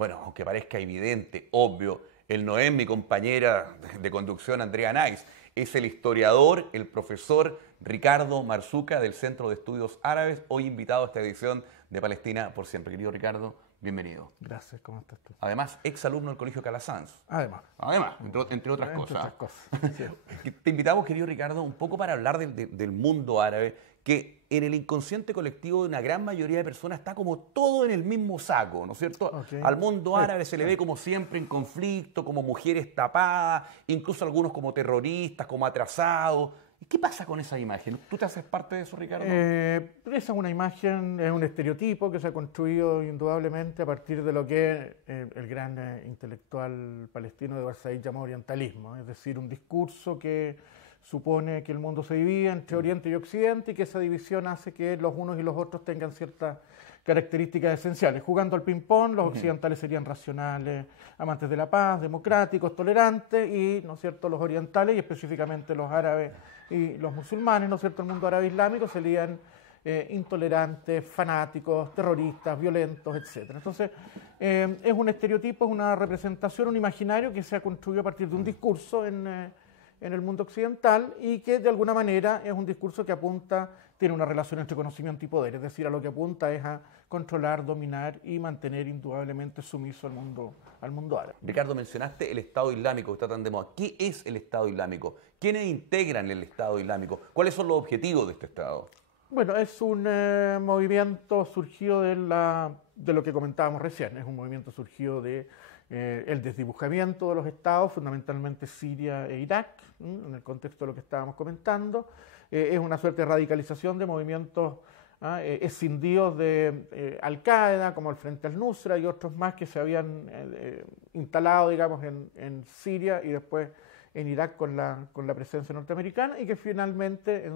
Bueno, aunque parezca evidente, obvio, él no es mi compañera de conducción Andrea Nais, es el historiador, el profesor Ricardo Marzuca del Centro de Estudios Árabes, hoy invitado a esta edición de Palestina por Siempre. Querido Ricardo, bienvenido. Gracias, ¿cómo estás tú? Además, exalumno del Colegio Calasanz. Además, Entre otras cosas. Sí. Te invitamos, querido Ricardo, un poco para hablar del mundo árabe, que en el inconsciente colectivo de una gran mayoría de personas está como todo en el mismo saco, ¿no es cierto? Okay. Al mundo árabe se le ve como siempre en conflicto, como mujeres tapadas, incluso algunos como terroristas, como atrasados. ¿Y qué pasa con esa imagen? ¿Tú te haces parte de eso, Ricardo? Esa es una imagen, es un estereotipo que se ha construido indudablemente a partir de lo que el gran intelectual palestino Edward Said llama orientalismo, es decir, un discurso que supone que el mundo se divide entre Oriente y Occidente y que esa división hace que los unos y los otros tengan ciertas características esenciales. Jugando al ping-pong, los occidentales serían racionales, amantes de la paz, democráticos, tolerantes, y, ¿no es cierto?, los orientales, y específicamente los árabes y los musulmanes, ¿no es cierto?, el mundo árabe islámico serían intolerantes, fanáticos, terroristas, violentos, etc. Entonces, es un estereotipo, es una representación, un imaginario que se ha construido a partir de un discurso en el mundo occidental y que de alguna manera es un discurso que apunta, tiene una relación entre conocimiento y poder, es decir, a lo que apunta es a controlar, dominar y mantener indudablemente sumiso al mundo árabe. Ricardo, mencionaste el Estado Islámico que está tan de moda. ¿Qué es el Estado Islámico? ¿Quiénes integran el Estado Islámico? ¿Cuáles son los objetivos de este Estado? Bueno, es un movimiento surgido de lo que comentábamos recién, es un movimiento surgido de el desdibujamiento de los estados, fundamentalmente Siria e Irak, en el contexto de lo que estábamos comentando. Es una suerte de radicalización de movimientos escindidos de Al-Qaeda, como el Frente al-Nusra y otros más que se habían instalado, digamos, en Siria y después en Irak con la presencia norteamericana y que finalmente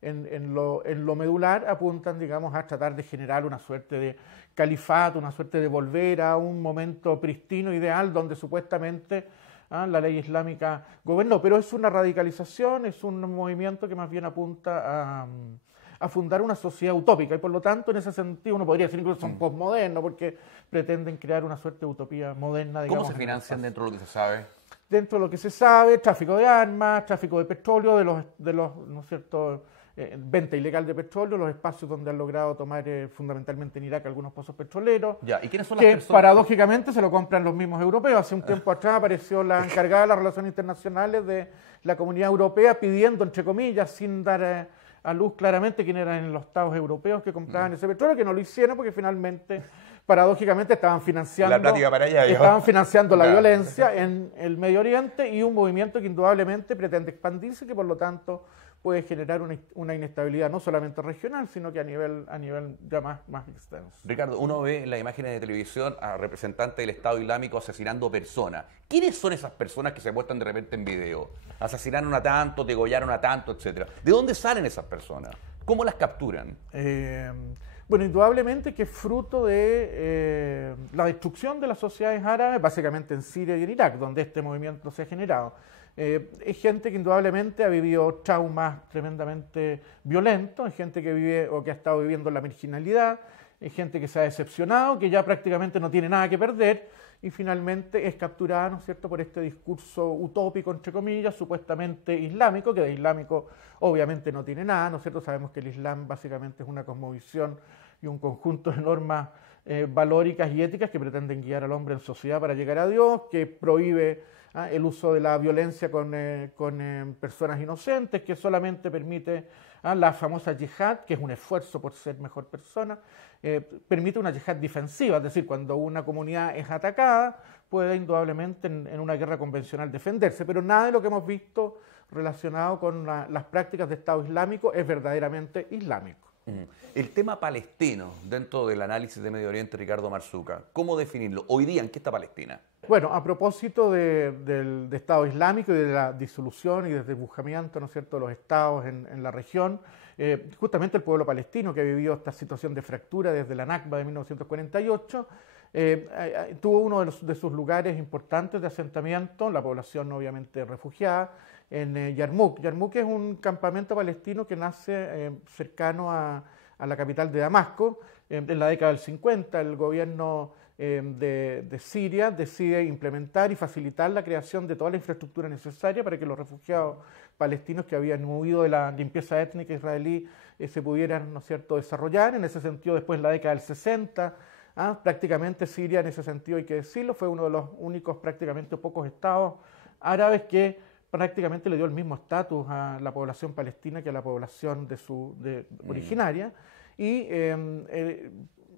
en lo medular apuntan, digamos, a tratar de generar una suerte de califato, una suerte de volver a un momento pristino, ideal, donde supuestamente la ley islámica gobernó. Pero es una radicalización, es un movimiento que más bien apunta a fundar una sociedad utópica y por lo tanto en ese sentido uno podría decir incluso son postmodernos porque pretenden crear una suerte de utopía moderna. Digamos, ¿cómo se financian dentro de lo que se sabe? Dentro de lo que se sabe, tráfico de armas, tráfico de petróleo, de los ¿no es cierto?, venta ilegal de petróleo, los espacios donde han logrado tomar fundamentalmente en Irak algunos pozos petroleros, Ya, ¿y quiénes son las que personas? paradójicamente se lo compran los mismos europeos. Hace un tiempo atrás apareció la encargada de las relaciones internacionales de la Comunidad Europea pidiendo, entre comillas, sin dar a luz claramente quién eran los estados europeos que compraban ese petróleo, que no lo hicieron porque finalmente, paradójicamente, estaban financiando La plática para allá, la violencia en el Medio Oriente y un movimiento que indudablemente pretende expandirse, que por lo tanto puede generar una inestabilidad no solamente regional, sino que a nivel ya más extenso. Ricardo, uno ve en las imágenes de televisión a representantes del Estado Islámico asesinando personas. ¿Quiénes son esas personas que se muestran de repente en video? Asesinaron a tanto, degollaron a tanto, etcétera. ¿De dónde salen esas personas? ¿Cómo las capturan? Bueno, indudablemente que es fruto de la destrucción de las sociedades árabes, básicamente en Siria y en Irak, donde este movimiento se ha generado. Es gente que indudablemente ha vivido traumas tremendamente violentos, es gente que vive o que ha estado viviendo en la marginalidad, es gente que se ha decepcionado, que ya prácticamente no tiene nada que perder y finalmente es capturada, ¿no es cierto?, por este discurso utópico, entre comillas, supuestamente islámico, que de islámico obviamente no tiene nada, ¿no es cierto? Sabemos que el Islam básicamente es una cosmovisión y un conjunto de normas valóricas y éticas que pretenden guiar al hombre en sociedad para llegar a Dios, que prohíbe el uso de la violencia con personas inocentes, que solamente permite la famosa yihad, que es un esfuerzo por ser mejor persona, permite una yihad defensiva, es decir, cuando una comunidad es atacada, puede indudablemente en una guerra convencional defenderse, pero nada de lo que hemos visto relacionado con las prácticas de Estado Islámico es verdaderamente islámico. El tema palestino dentro del análisis de Medio Oriente, Ricardo Marzuca, ¿cómo definirlo? Hoy día, ¿en qué está Palestina? Bueno, a propósito del Estado Islámico y de la disolución y del desdibujamiento, ¿no es cierto?, de los estados en la región, justamente el pueblo palestino que ha vivido esta situación de fractura desde la Nakba de 1948, tuvo uno de sus lugares importantes de asentamiento, la población obviamente refugiada, en Yarmouk. Yarmouk es un campamento palestino que nace cercano a la capital de Damasco. En la década del 50 el gobierno de Siria decide implementar y facilitar la creación de toda la infraestructura necesaria para que los refugiados palestinos que habían huido de la limpieza étnica israelí se pudieran, ¿no es cierto?, desarrollar. En ese sentido, después en la década del 60, prácticamente Siria, en ese sentido hay que decirlo, fue uno de los únicos prácticamente pocos estados árabes que prácticamente le dio el mismo estatus a la población palestina que a la población originaria. Y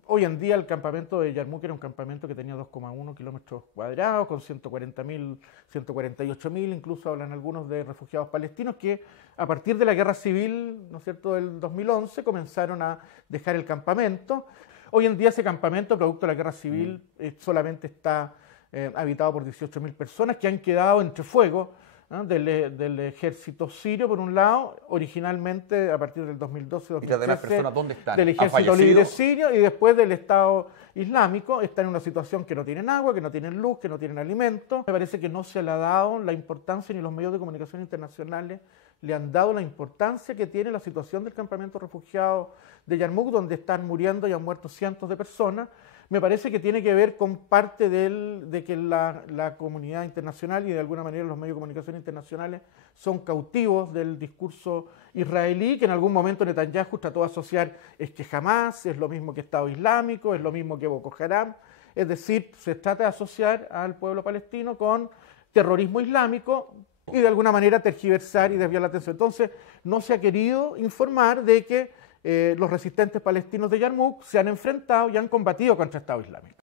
hoy en día el campamento de Yarmouk era un campamento que tenía 2,1 kilómetros cuadrados, con 140.000, 148.000, incluso hablan algunos de refugiados palestinos que a partir de la guerra civil, ¿no es cierto?, del 2011 comenzaron a dejar el campamento. Hoy en día ese campamento, producto de la guerra civil, solamente está habitado por 18.000 personas que han quedado entre fuego, ¿no?, del ejército sirio, por un lado, originalmente a partir del 2012-2013. ¿Y las demás personas dónde están? Del ejército libre sirio, y después del Estado Islámico. Están en una situación que no tienen agua, que no tienen luz, que no tienen alimento. Me parece que no se le ha dado la importancia, ni los medios de comunicación internacionales le han dado la importancia que tiene la situación del campamento refugiado de Yarmouk, donde están muriendo y han muerto cientos de personas. Me parece que tiene que ver con parte de que la comunidad internacional y de alguna manera los medios de comunicación internacionales son cautivos del discurso israelí, que en algún momento Netanyahu trató de asociar, es que Hamas es lo mismo que Estado Islámico, es lo mismo que Boko Haram. Es decir, se trata de asociar al pueblo palestino con terrorismo islámico y de alguna manera tergiversar y desviar la atención. Entonces, no se ha querido informar de que los resistentes palestinos de Yarmouk se han enfrentado y han combatido contra el Estado Islámico.